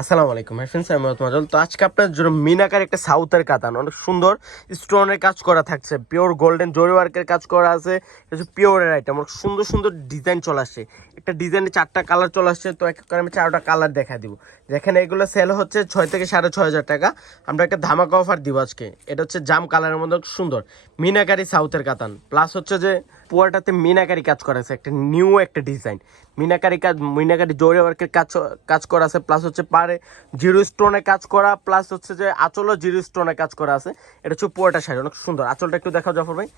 আসসালামু আলাইকুম ফ্রেন্ডস, আমি মাজল। তো আজকে আপনার জন্য মিনাকার একটা সাউথের কাতান, অনেক সুন্দর স্টোনের কাজ করা থাকছে, পিওর গোল্ডেন জরি ওয়ার্কের কাজ করা আছে। এটা পিওরের আইটেম, অনেক সুন্দর সুন্দর ডিজাইন চলে আসছে। একটা ডিজাইনে 4টা কালার চলে আসছে, তো এক করে আমি 4টা কালার দেখা দিব। যেখানে এগুলো সেল হচ্ছে 6 থেকে 6,500 টাকা, আমরা একটা ধামাকা অফার দিব আজকে। এটা হচ্ছে জাম কালারের মধ্যে সুন্দর মিনাকারি সাউথের কাতান, প্লাস হচ্ছে যে পুয়াটাতে মিনাকারি কাজ করা আছে, একটা নিউ একটা ডিজাইন মিনাকারি কাজ, মিনাকারি জরি ওয়ার্কের কাজ কাজ করা আছে, প্লাস হচ্ছে পারে জিরো স্টোনে কাজ করা, প্লাস হচ্ছে যে আঁচলও জিরো স্টোনে কাজ করা আছে। এটা হচ্ছে পুরোটা শাড়ি, অনেক সুন্দর। আঁচলটা একটু দেখাও জাফর ভাই,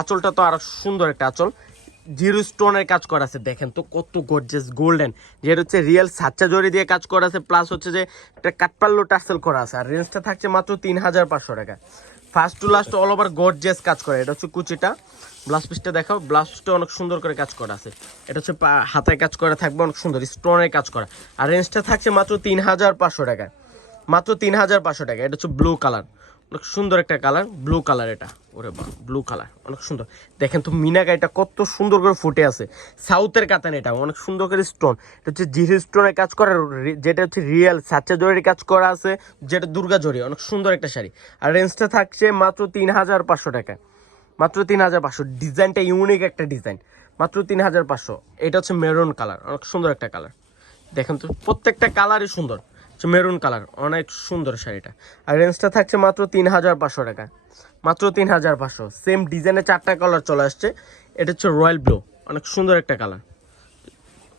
আঁচলটা তো আরো সুন্দর একটা আঁচল, জিরো স্টোনের কাজ করা আছে। দেখেন তো কত গর্জিয়াস গোল্ডেন, যেটা হচ্ছে রিয়েল সাচ্চা জরি দিয়ে কাজ করা আছে, প্লাস হচ্ছে যে একটা কাঠপাল্লো টার্সেল করা আছে। আর রেঞ্জটা থাকছে মাত্র 3,500 টাকা। First to last all over gorgeous কাজ করে। এটা হচ্ছে কুচিটা, ব্লাউজ পিসটা দেখাও, ব্লাউজ পিসটা অনেক সুন্দর করে কাজ করা আছে। এটা হচ্ছে হাতায় কাজ করা থাকবে, অনেক সুন্দর স্টোনের কাজ করা। আর রেঞ্জটা থাকছে মাত্র 3,500 টাকা, মাত্র 3,500 টাকা। এটা হচ্ছে ব্লু কালার, অনেক সুন্দর একটা কালার, ব্লু কালার। এটা ওরে বাহ, ব্লু কালার অনেক সুন্দর। দেখেন তো মিনাকারিটা কত সুন্দর করে ফুটে আছে। সাউথের কাতান, এটা অনেক সুন্দর করে স্টোন। এটা হচ্ছে জিরো স্টোনের কাজ করা, যেটা হচ্ছে রিয়েল সাচ্চা জরির কাজ করা আছে, যেটা দুর্গা জরি। অনেক সুন্দর একটা শাড়ি। আর রেঞ্জটা থাকছে মাত্র 3,500 টাকা, মাত্র 3,500। ডিজাইনটা ইউনিক একটা ডিজাইন, মাত্র 3,500। এটা হচ্ছে মেরুন কালার, অনেক সুন্দর একটা কালার। দেখেন তো প্রত্যেকটা কালারই সুন্দর। হচ্ছে মেরুন কালার, অনেক সুন্দর শাড়িটা। আর রেঞ্জটা থাকছে মাত্র 3,500 টাকা, মাত্র 3,500। সেম ডিজাইনে 4টা কালার চলে আসছে। এটা হচ্ছে রয়্যাল ব্লু, অনেক সুন্দর একটা কালার।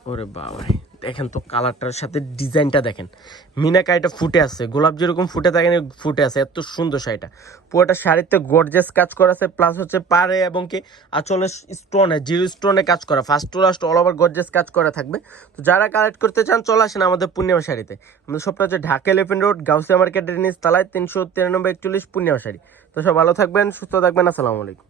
ওরে বাবা, দেখেন তো কালারটার সাথে ডিজাইনটা দেখেন, মিনাকারিটা ফুটে আছে, গোলাপ যেরকম ফুটে থাকে ফুটে আছে, এত সুন্দর শাড়িটা। পুরোটা শাড়িতে গর্জিয়াস কাজ করা আছে, প্লাস হচ্ছে পাড়ে এবং কি আঁচলে স্টোনে, জিরো স্টোনে কাজ করা, first to last all over gorgeous কাজ করা থাকবে। তো যারা কালেক্ট করতে চান চলে আসেন আমাদের পূর্ণিমা শাড়িতে। আমাদের সবটা হচ্ছে ঢাকা এলিফেন্ট রোড, গাউসিয়া মার্কেটের নিচ তলায়, 393-41 পূর্ণিমা শাড়ি। তো সব ভালো থাকবেন, সুস্থ থাকবেন, আসসালামু আলাইকুম।